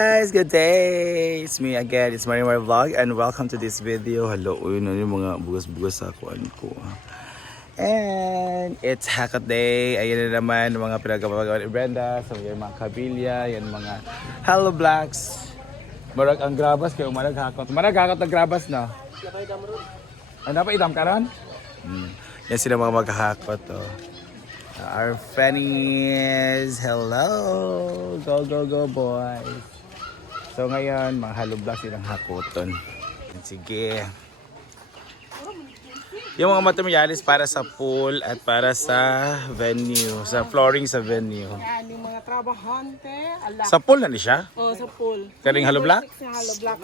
Guys, good day! It's me again, it's Marimar Vlog and welcome to this video. Hello, yun na yung mga bugas-bugas sa kuan ko. And it's Hackett Day. Ayan na naman mga pinagkapagawa ni Brenda. So yan mga kabilya, yan mga Hello Blacks. Marag ang grabas kayo, marag hakot. Marag hakot ang grabas na. Ano pa idam karon? Hmm. Yan sila mga maghahakot. Oh. Our Fannies, hello! Go, go, go, boys! So ngayon, mga halubla silang hakuton. Sige. Yung mga materialis para sa pool at para sa venue, sa flooring sa venue. Yan, yung mga trabahante, ala. Sa pool na ni siya? oh, sa pool. Karing Halo Black? Sa halo black.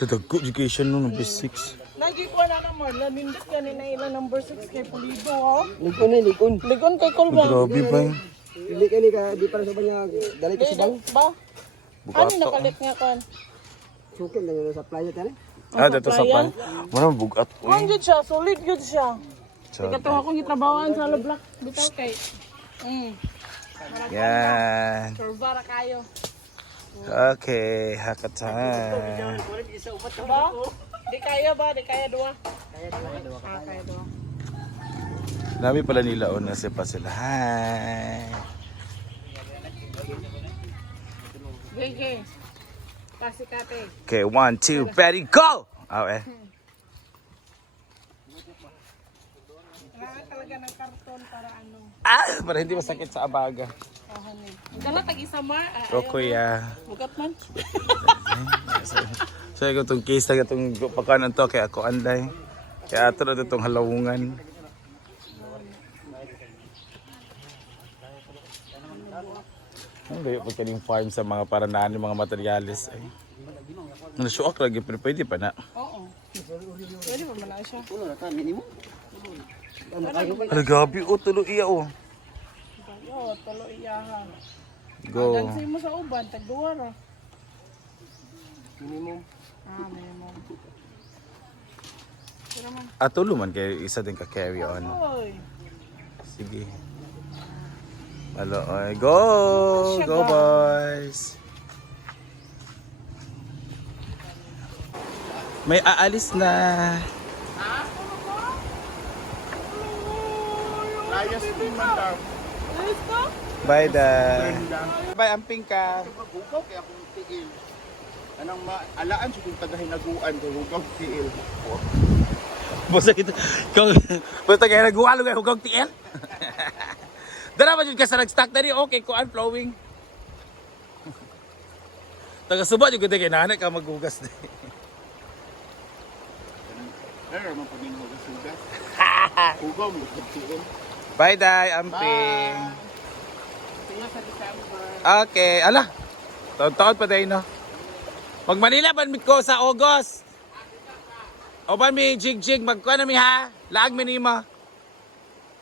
Tadagko education no, number 6. Nagikuha na na Marla, nindot yan na ilang number 6 kay Pulido, oh. Likon na, likon. Ligon kay Kolbang. Grabe ba? Hindi ka ni ka, di para sa banya, dali ka sa bang. Ba? Ano to. nakalit nga kan? Sukil na yun sa playa tani. Ah, dito sa pan. Mara bugat. Ang good siya, solid good siya. Ikaw akong itrabawan sa halo black. Bitaw kay. Mm. yan. Survara kayo. Okay, hakatan. Di kaya ba? Di kaya dua? Kaya dua. Ah, kaya dua. Dami pala nila o nasa pa sila. Hi. Gege. Pasikate. Okay, one, two, ready, go! Oh, eh. Kailangan talaga ng karton para ano. Ah, para hindi masakit sa abaga. Honey. Dala tag isa mar. Ah, O kuya. Bugat man. So, ikaw itong case na itong pagkanan to, kaya ako anday. Kaya ato na itong halawungan. Ano ba yung pagkaning farm sa mga paranaan ng mga materyales? Ay. Nasuak lagi, pero pwede pa na. Oo. Pwede pa man na siya. Uno na ta, minimum. Ano gabi, o, tulo iya, o. Yo, talo iyaha. Go. Dansay mo sa uban, tagduwa ra. Minimum. Ah, minimum. Pero man. At tulo man kayo isa din ka-carry on. Oy. Sige. Malo, oy. Go! Go, boys! May aalis na. Bye, da. Bye, amping ka. Hugaw kaya akong tiil. Anang maalaan siya kung tagahinaguan kay hugaw tiil. Basta kita. Kung basta kaya nagwalo kay hugog tiil. Dara ba jud ka sa nag-stock dali okay ko flowing. Taga suba jud kay nana ka maghugas di. Pero. Hugaw mo sa tiil. Bye, Day, amping. Okay, ala. Taon-taon pa tayo, no? Pag Manila, banmit ko sa August. O ba mi jig-jig, magkuha na mi ha? Laag mi nimo.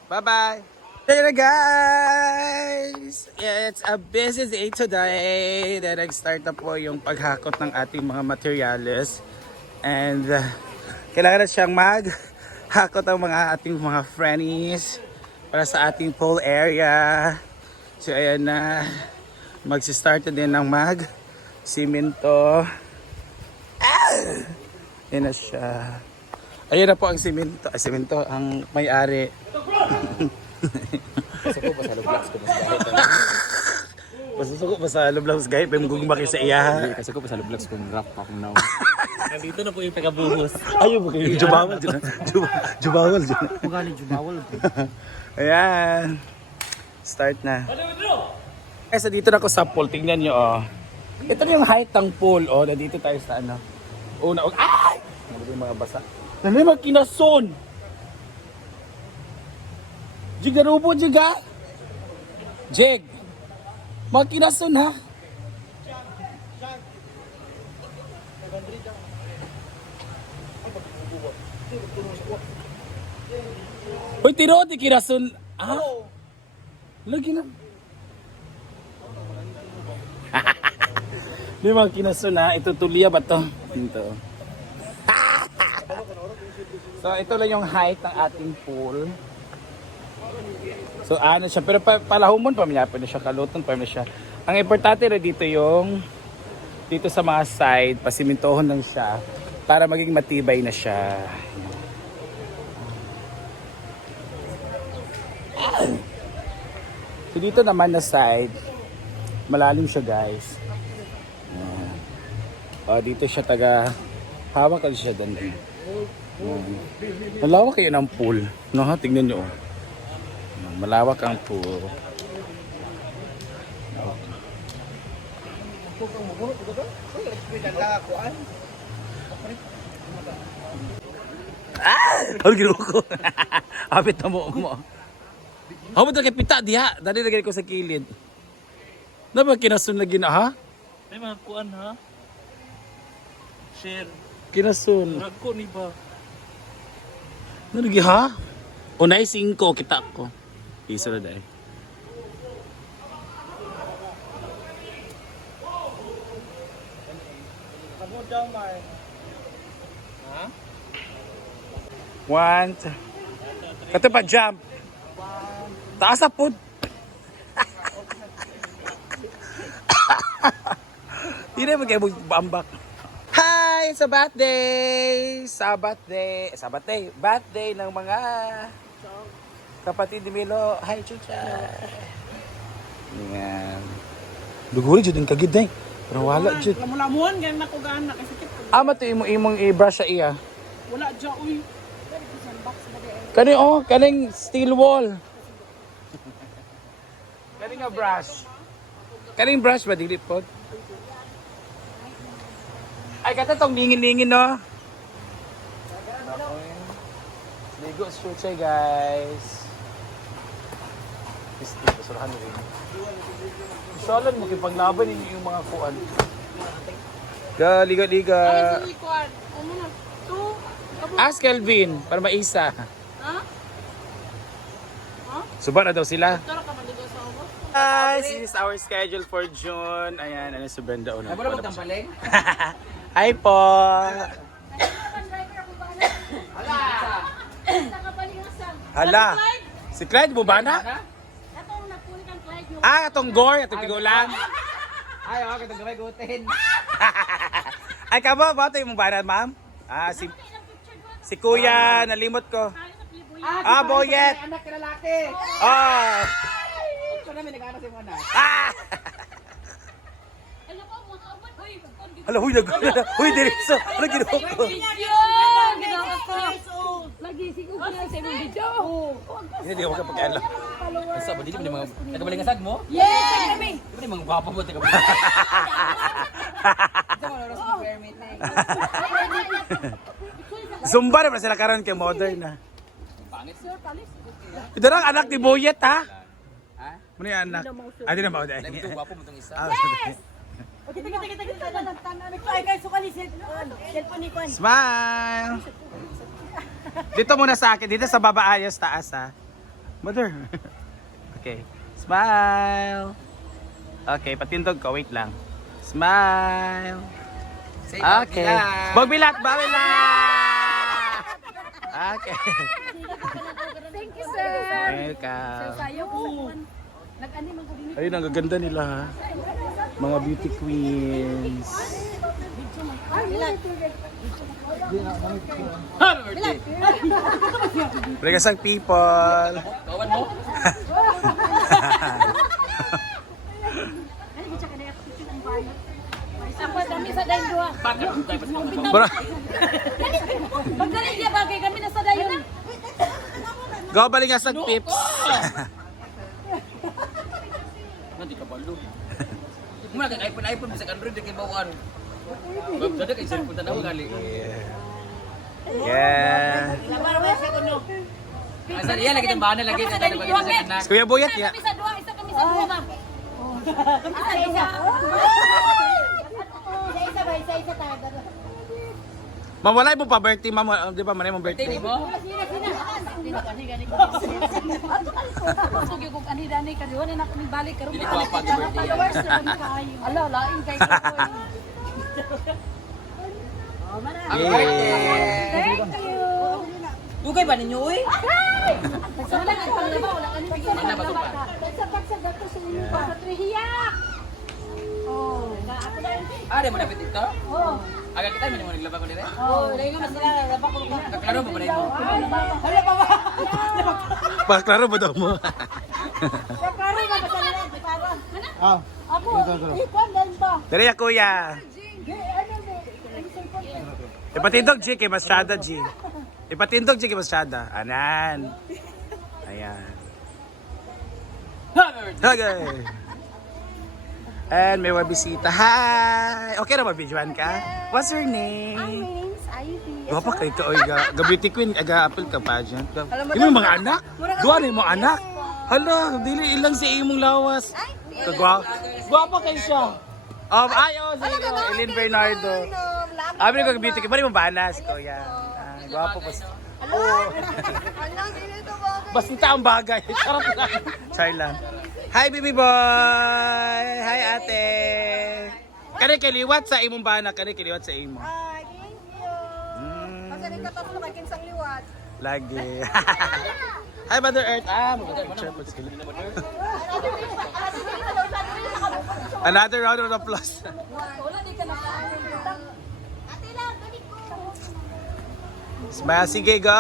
Bye-bye. There guys! It's a busy day today. Then nag-start na po yung paghakot ng ating mga materials. And uh, kailangan na siyang maghakot ang mga ating mga friends para sa ating pool area. So ayan na, magsistart na din ng mag simento. Ah! Ayan na siya. Ayan na po ang simento. Ay, simento, ang may-ari. Kasi ko pa sa vlogs ko mas gahit. Masusuko pa sa guys, may mugugma kayo sa iya. Kasi ko pa sa vlogs ko rap pa akong naon. Nandito na po yung tagabuhos. Ayaw mo kayo. Jubawal dyan. Jub- Jubawal dyan. Kugali jumawal. Ayan. Start na. Guys, dito na ako sa pool. Tingnan nyo, oh. Ito na yung height ng pool, oh. Nandito tayo sa ano. Una, oh. Ay! Ano ba yung mga basa? Yung mga kinason? Jig, narubo, Jig, ha? Jig. Mga kinason, ha? Hoy, tiro, di kinason. Ah. Lagi na. Di mga kinason ha. Ito tuliya ba to? Ito. so ito lang yung height ng ating pool. So ano siya. Pero pa, palahumon pa niya. Pwede siya kaluton. Pa siya. Ang importante na dito yung dito sa mga side, pasimintohon lang siya para maging matibay na siya. So dito naman na side, malalim siya guys. Oh, dito siya taga hawak siya doon. Ayan. Malawak kayo ng pool. No, ha? Tingnan nyo. oh. Malawak ang pool. Ah! Ano ginawa ko? Apit na mo mo. Ba kay pita diha? Dali lagay ko sa kilid. Na ba kinasun na gina ha? May mga kuan ha? Share. Kinasun. Ragko ni ba? Ano lagi ha? Unay singko kita ko. Na dahil. One. Kato pa jump. Taas na po. Hindi mo kayo bambak. Hi! Sa birthday! Sa birthday! Sa birthday! Birthday ng mga kapatid ni Milo. Hi, Chucha! Yan. Duguri dyan yung kagid eh. Pero wala dyan. Lamulamuan, ganyan na ko gana. Kasi kit, Ama to imo imong i-brush sa iya. wala dyan, uy. Kani oh, kaning steel wall. Kaning nga brush. Kaning brush ba dili pod? Ay kata tong lingin-lingin no. Ligo chuchay guys. Isti basurahan rin. Salan mo kay paglaban ninyo yung mga kuan. Ga liga liga. Ay. Ano na? Two. Ask Kelvin para maisa. Ha? Suba na daw sila. Guys, this is our schedule for June. Ayan, ano si Brenda una. Wala magtampaling? Hi po. Hala. Si Clyde mo ba na? Ah, atong gore, atong tigulang. Ay, okay, ito gawin gutin. Ay, kamo, ba ito yung ba ma'am? Ah, si si Kuya, nalimot ko. Ah, boyet. Anak ka lalaki. Oh. Ito namin nag-anak si Mona. Ah! Hala, huy, nag... Huy, diretso. Ano ginawa ko? Hindi, di ako kapag-alam. Basta ba, di ba mga tagabaling asag mo? Yes! Di ba mga gwapo mo na eh. Zumba naman sila karon kay modern na. Ito lang anak ni Boyet ha? Ha? Ano yung anak? Ah, di na ba? Dahil ito gwapo mo itong isa. Ah, Kwan. Smile! Dito muna sa akin. Dito sa baba ayos, taas ha. Mother. Okay. Smile! Okay, patindog ka. Wait lang. Smile! Say, Okay. Bagbilat! Bagbilat! Okay. Thank you, sir. Welcome. Sayo ko. Nag-ani man ko din. Ayun, ang gaganda nila ha. Mga beauty queens. Regasang people. Kawan mo? Dia bagay kami na sa dayon. go balik nga sa pips. Nanti ka balo. Kang iPhone iPhone bisa Android kay bawaan. Bab dada kay cellphone tanaw kali. Yeah. Asa iya lagi tambahan lagi sa bagi sa anak. Kuya Boyet ya. Kami sa duha, isa kami sa duha ma. Isa isa. Isa isa ba, isa isa tayo. Mawalay mo pa birthday ma'am, uh, di ba manay mo birthday? Mo? Na kami birthday. Sa kami kayo. Ala, lain kay ko. Oh, mana. Happy birthday. Thank you. Dugay ba ninyo uy? Sa wala ka pang laba, wala ka ni bigyan Mana ba to ba? Sa ko sa inyo pa. Sa trihiyak. Oh, na ako na. Ah, di mo dapat dito? Oh. Agad kita, hindi mo naglaba ko dire. Oh, dahil nga masala na ba ko ka. Kaklaro mo ba rin mo? Hala pa ba? Paklaro ba daw mo? Sa klaro nga masala na di para. Ah, Ako, ikon din ba? Dali ya kuya. Di ano ni? Ano sa ipon? Ipatindog G kay Mastrada G. Ipatindog G kay Mastrada. Anan. Ayan. Okay. And may wabisita. Hi! Okay na mag-videoan ka? What's your name? name's Ivy. Gwa pa kay ka, oy, ga, ga beauty queen, aga apple ka pageant. Imo yung mga anak? Duwa na yung mga anak? Hala, dili ilang si imong lawas. Kagwa. Gwa pa kay siya. Um, ay, oh, si oh, Eileen Bernardo. Abi ko beauty bari mo banas ko yan. Ah, gwapo pa. siya. Basta ang bagay. Charot lang. Char lang. Hi, baby boy! Hi, ate! Kani kaliwat sa imong bana, kani kaliwat sa imo. Ay, thank you. Mm. Kasi rin katatlo kay Kinsang Liwat. Lagi. Hi, Mother Earth. Ah, mag-picture po sila. Another round of applause. Wala di ka na Ate lang, balik ko. Smile, sige, go!